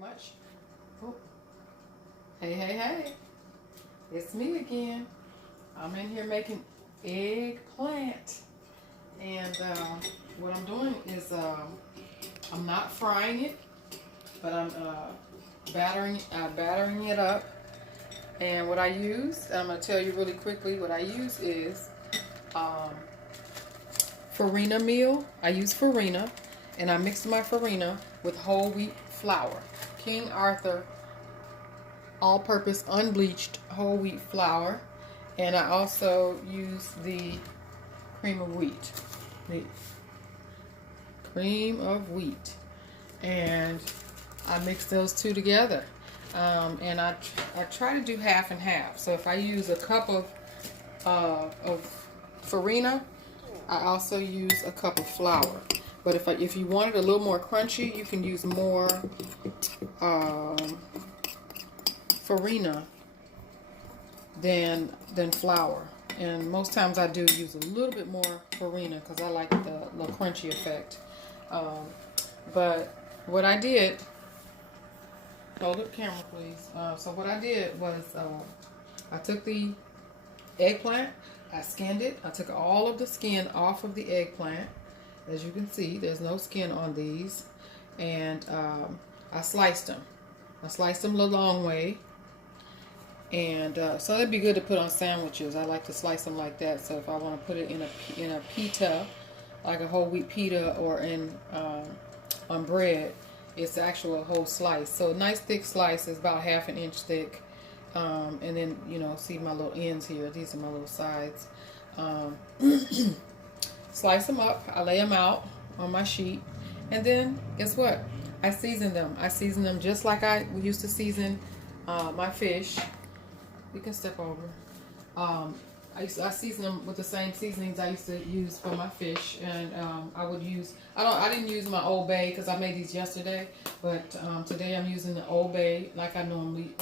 Much. Oh. Hey, hey, hey. It's me again. I'm in here making eggplant. And what I'm doing is I'm not frying it, but I'm battering it up. And what I use, I'm going to tell you really quickly, what I use is farina meal. I use farina, and I mix my farina with whole wheat flour. King Arthur all-purpose unbleached whole wheat flour. And I also use the cream of wheat. The cream of wheat. And I mix those two together. And I try to do half and half. So if I use a cup of farina, I also use a cup of flour. But if you want it a little more crunchy, you can use more farina than flour. And most times I do use a little bit more farina because I like the little crunchy effect. But what I did, hold up camera please. So what I did was I took the eggplant, I skinned it. I took all of the skin off of the eggplant. As you can see, there's no skin on these. And I sliced them. I sliced them a long way. And so it'd be good to put on sandwiches. I like to slice them like that. So if I want to put it in a pita, like a whole wheat pita, or in on bread, it's actual whole slice. So a nice thick slice is about ½ an inch thick. And then, you know, see my little ends here. These are my little sides. Slice them up. I lay them out on my sheet. And then, guess what? I season them. I season them just like I used to season my fish. You can step over. I season them with the same seasonings I used to use for my fish, and I didn't use my Old Bay because I made these yesterday, but today I'm using the Old Bay like I normally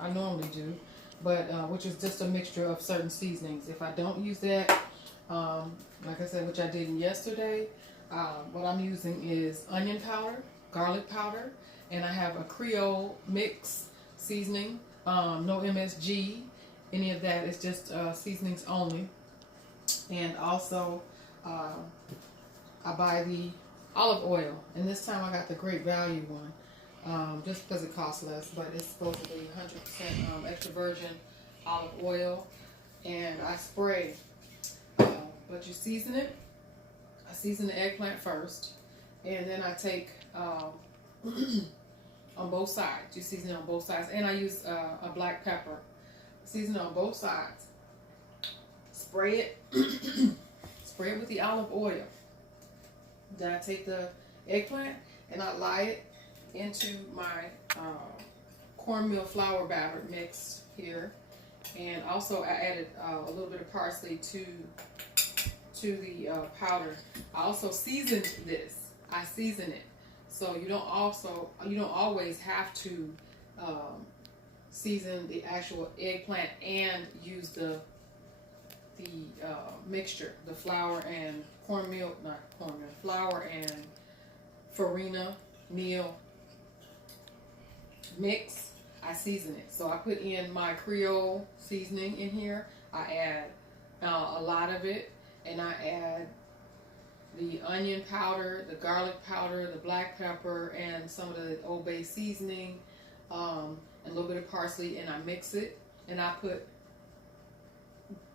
do, but which is just a mixture of certain seasonings. If I don't use that, like I said, which I didn't yesterday, what I'm using is onion powder, garlic powder, and I have a Creole mix seasoning. No MSG, any of that. It's just seasonings only. And also, I buy the olive oil, and this time I got the Great Value one, just because it costs less. But it's supposed to be 100% extra virgin olive oil, and I spray. But you season it. I season the eggplant first, and then I take. On both sides. You season it on both sides. And I use a black pepper. Season it on both sides. Spray it. Spray it with the olive oil. Then I take the eggplant and I lie it into my cornmeal flour batter mix here. And also I added a little bit of parsley to the powder. I also seasoned this. I season it. So you don't always have to season the actual eggplant and use the mixture, the flour and flour and farina meal mix. I season it. So I put in my Creole seasoning in here. I add a lot of it, and I add the onion powder, the garlic powder, the black pepper, and some of the Old Bay seasoning, and a little bit of parsley, and I mix it. And I put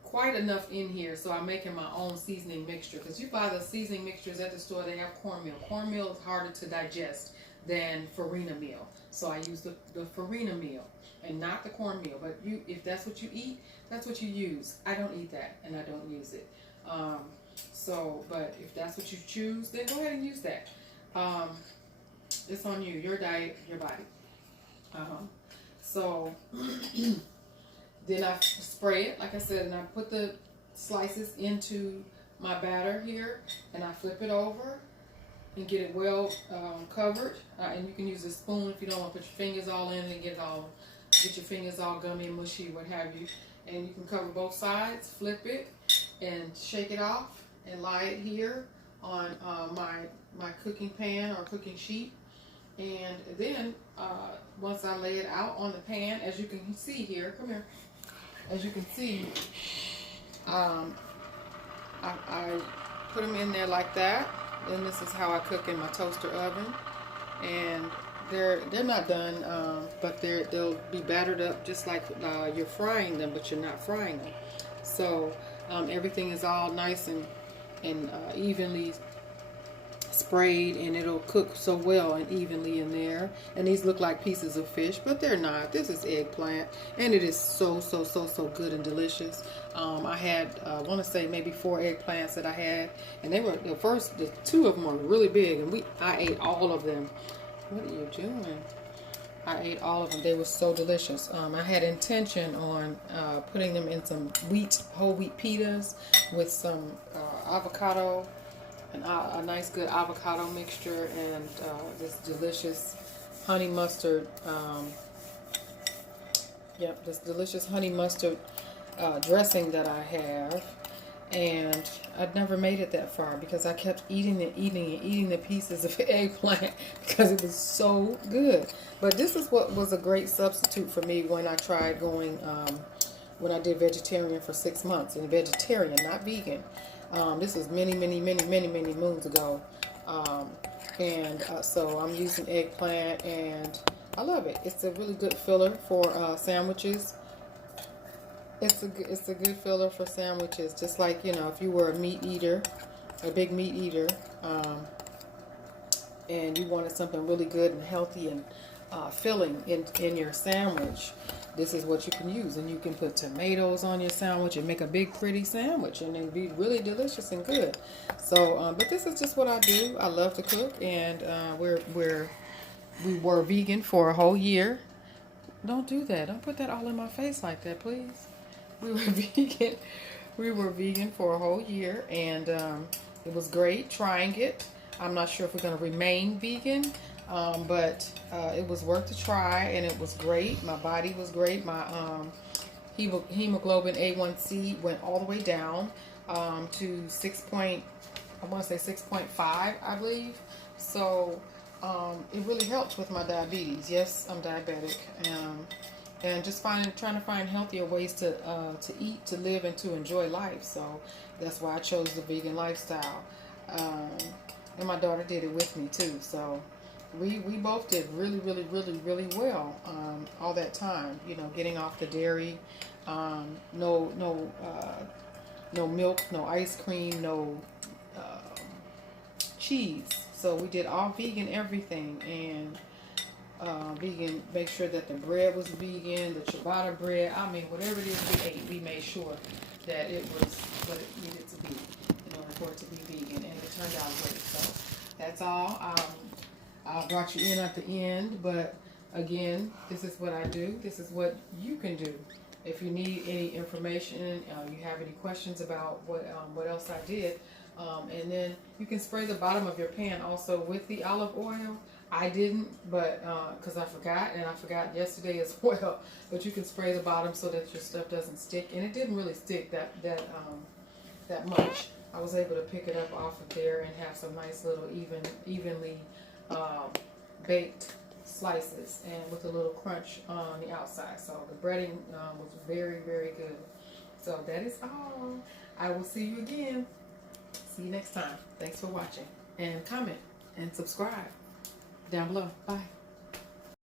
quite enough in here, so I'm making my own seasoning mixture. Because you buy the seasoning mixtures at the store, they have cornmeal. Cornmeal is harder to digest than farina meal. So I use the farina meal and not the cornmeal. But if that's what you eat, that's what you use. I don't eat that, and I don't use it. But if that's what you choose, then go ahead and use that. It's on you, your diet, your body. So then I spray it, like I said, and I put the slices into my batter here, and I flip it over and get it well covered. And you can use a spoon if you don't want to put your fingers all in and get your fingers all gummy and mushy, what have you. And you can cover both sides, flip it, and shake it off. And lie it here on my cooking pan or cooking sheet, and then once I lay it out on the pan, as you can see here, come here. As you can see, I put them in there like that. Then this is how I cook in my toaster oven, and they're not done, but they'll be battered up just like you're frying them, but you're not frying them. So everything is all nice and evenly sprayed, and it'll cook so well and evenly in there. And these look like pieces of fish, but they're not. This is eggplant, and it is so good and delicious. I had I want to say maybe 4 eggplants that I had, and they were the 2 of them were really big, and I ate all of them. What are you doing? I ate all of them. They were so delicious. I had intention on putting them in some whole wheat pitas with some avocado, and a nice good avocado mixture, and this delicious honey mustard. This delicious honey mustard dressing that I have. And I'd never made it that far because I kept eating the pieces of eggplant because it was so good. But this is what was a great substitute for me when I tried going, when I did vegetarian for 6 months. And vegetarian, not vegan. This was many moons ago. So I'm using eggplant, and I love it. It's a really good filler for sandwiches. It's a good filler for sandwiches, just like, you know, if you were a meat eater, a big meat eater, and you wanted something really good and healthy and filling in your sandwich, this is what you can use. And you can put tomatoes on your sandwich and make a big pretty sandwich, and it'll be really delicious and good. So, but this is just what I do. I love to cook, and we were vegan for a whole year. Don't do that. Don't put that all in my face like that, please. We were vegan for a whole year, and it was great trying it. I'm not sure if we're going to remain vegan, but it was worth a try, and it was great. My body was great. My hemoglobin A1C went all the way down to 6.5, I believe. So it really helped with my diabetes. Yes, I'm diabetic. And just trying to find healthier ways to eat, to live, and to enjoy life. So that's why I chose the vegan lifestyle. And my daughter did it with me too. So we both did really well all that time. You know, getting off the dairy, no milk, no ice cream, no cheese. So we did all vegan everything, and vegan, make sure that the bread was vegan, the ciabatta bread, I mean, whatever it is we ate, we made sure that it was what it needed to be in order for it to be vegan, and it turned out great. So that's all. I brought you in at the end, but again, this is what I do. This is what you can do. If you need any information, you have any questions about what else I did, and then you can spray the bottom of your pan also with the olive oil. I didn't, but because I forgot, and I forgot yesterday as well. But you can spray the bottom so that your stuff doesn't stick, and it didn't really stick that much. I was able to pick it up off of there and have some nice little evenly baked slices, and with a little crunch on the outside. So the breading was very good. So that is all. I will see you again. See you next time. Thanks for watching, and comment and subscribe down below. Bye.